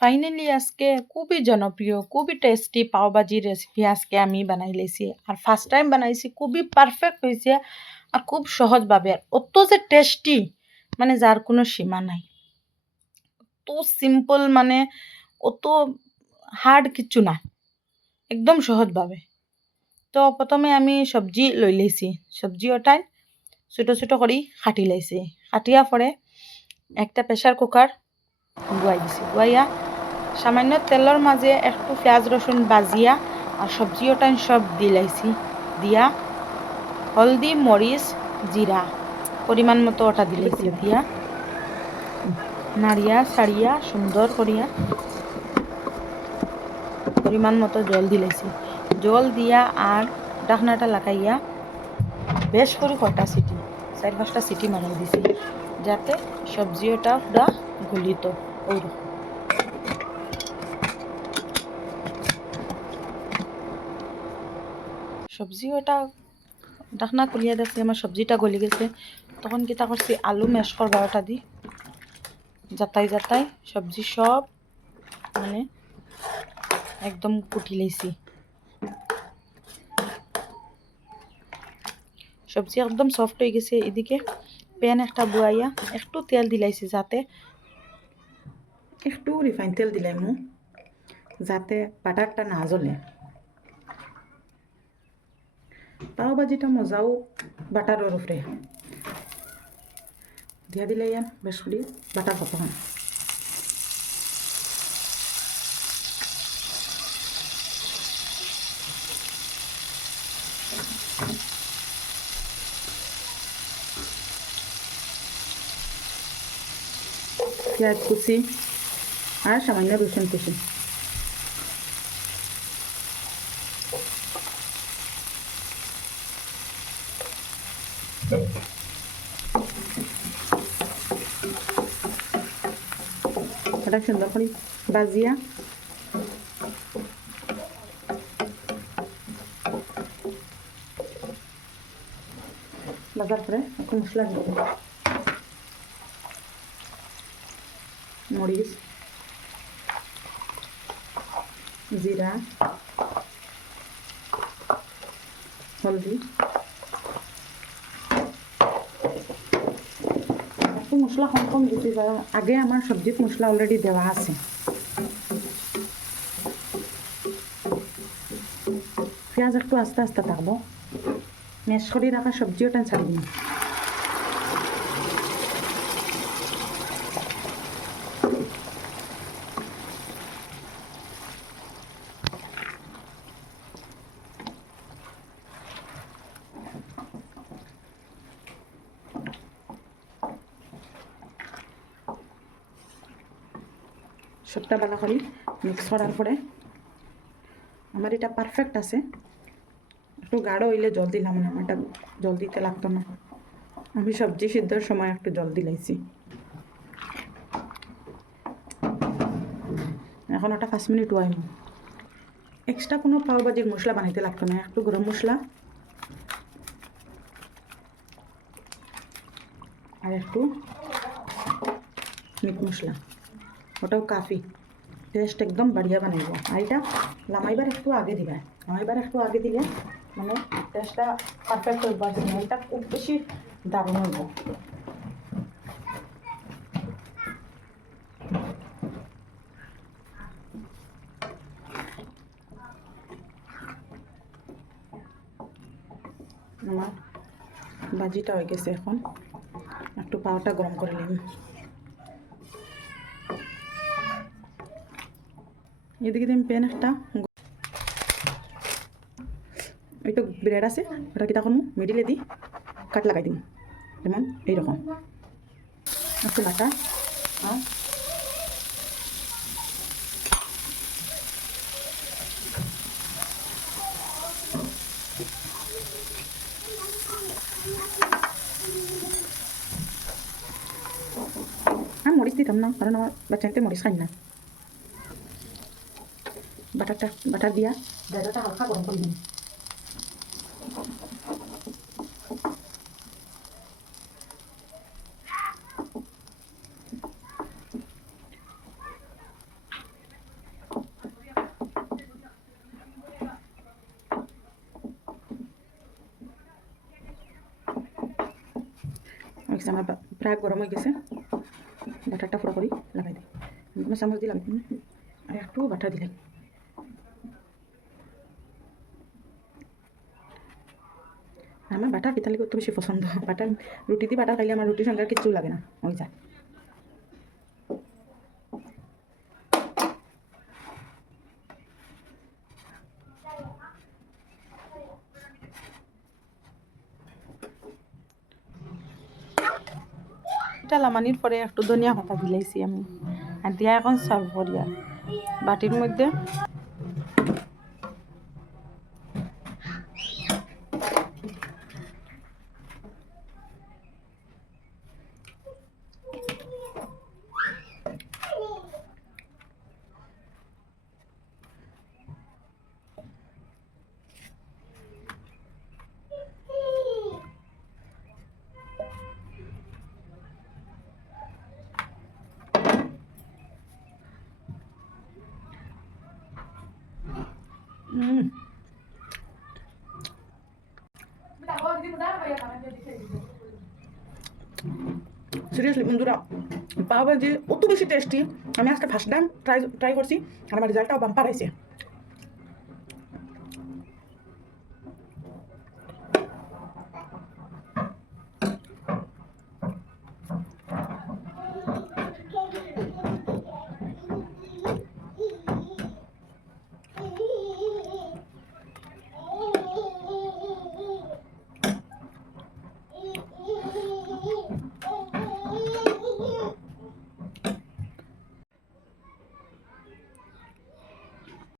Finally আজকে খুবই জনপ্রিয় খুবই টেস্টি পাওভাজির রেসিপি আজকে আমি বানাই লেছি আর ফার্স্ট টাইম বানাইছি খুবই পারফেক্ট হয়েছে আর খুব সহজভাবে আর অত যে টেস্টি মানে যার কোনো সীমা নাই তো সিম্পল মানে অত হার্ড কিছু না একদম সহজভাবে তো প্রথমে আমি সবজি লই লেছি সবজি ওটাই ছোটো ছোটো করে কাটি লাইছি কাটিয়া পরে একটা প্রেশার কুকার বুয়াই দিছি বুয়াইয়া সামান্য তেলের মাঝে একটু পেঁয়াজ রসুন বাজিয়া আর সবজি ওটাই সব দিলাইছি দিয়া হলদি মরিচ জিরা পরিমাণ মতো ওটা দিলাইছি দিয়া নাড়িয়া ছাড়িয়া সুন্দর করিয়া পরিমাণ মতো জল দিলাইছি জল দিয়া আর ডাকনাটা লাগাইয়া বেশ করে কটা সিটি 4-5টা সিটি মারাই দিছি যাতে সবজি ওটা পুরা গলিত ওরকম সবজি ওটা ডাকনা খুলিয়া দেখছি আমার সবজিটা গলি গেছে তখন কিতা করছি আলু ম্যাশ করবা ওটা দি যাতাই যাতাই সবজি সব মানে একদম কুটি লাইছি সবজি একদম সফট হয়ে গেছে এদিকে প্যান একটা বুয়াইয়া একটু তেল দিলাইছি যাতে একটু রিফাইন তেল দিলাম যাতে বাটারটা না জ্বলে পাও ভাজিটা মজাও বাটারের উপরে দিয়া দিলে ইয়ান বেশ করি বাটার কতক্ষণ পেঁয়াজ কুচি আর সামান্য রসুন কুচি এটা সুন্দর করে বাজিয়া বাজার পরে একটু মশলা দিতে মরিচ জিরা হলদি একটু মশলা কম কম দিতে কারণ আগে আমার সবজিত মশলা অলরেডি দেওয়া আছে পেঁয়াজ একটু আস্তে আস্তে থাকবো ম্যাশ করে রাখা সবজিও টেন ছাড়ব না সবটা ভালো করে মিক্স করার পরে আমার এটা পারফেক্ট আছে একটু গাঢ় হইলে জল দিলাম না আমারটা জল দিতে লাগতো না আমি সবজি সিদ্ধর সময় একটু জল দিলাইছি এখন ওটা 5 মিনিট ওয়াইম এক্সট্রা কোনো পাও ভাজির মশলা বানাইতে লাগতো না একটু গরম মশলা আর একটু মিট মশলা ওটাও কাফি টেস্ট একদম বাড়িয়া বানাইব আর এটা লামাইবার একটু আগে দিবা লামাইবার একটু আগে দিলে মানে টেস্টটা পারফেক্ট হইব আর স্মেলটা খুব বেশি দারুণ হইব আমার ভাজিটা হয়ে গেছে এখন একটু পাওয়াটা গরম করে নিন এদিকে দিন প্যান একটা ওইটা ব্রেড আছে ওটা কিতা করবো মিডিলে দিই কাট লাগাই দিম যেমন এইরকম একটু বাটা আর মরিচ দিতাম না কারণ আমার বাচ্চাতে মরিচ খাই না বাটার দিয়া ব্রেডটা হালকা গরম করে দিন আমার প্রায় গরম হয়ে গেছে, বাটারটা পুরো করি লাগাই দিই। কোনো চামচ দিলাম আর একটু বাটার দিলাম। আমার বাটার পিঠা লিগে অত বেশি পছন্দ। বাটার রুটি দিয়ে বাটার খাইলে আমার রুটির সঙ্গে আর কিচ্ছু লাগে না, ওই যায়। এটা লামানির পরে একটু ধনিয়া পাতা দিলাইছি আমি, আর দিয়া এখন সার্ভ করি। আর বাটির মধ্যে সিরিয়াসলি বন্ধুরা, পাওভাজি অত বেশি টেস্টি। আমি আজকে ফার্স্ট টাইম ট্রাই করছি আর আমার রেজাল্টটাও বাম্পার হয়েছে।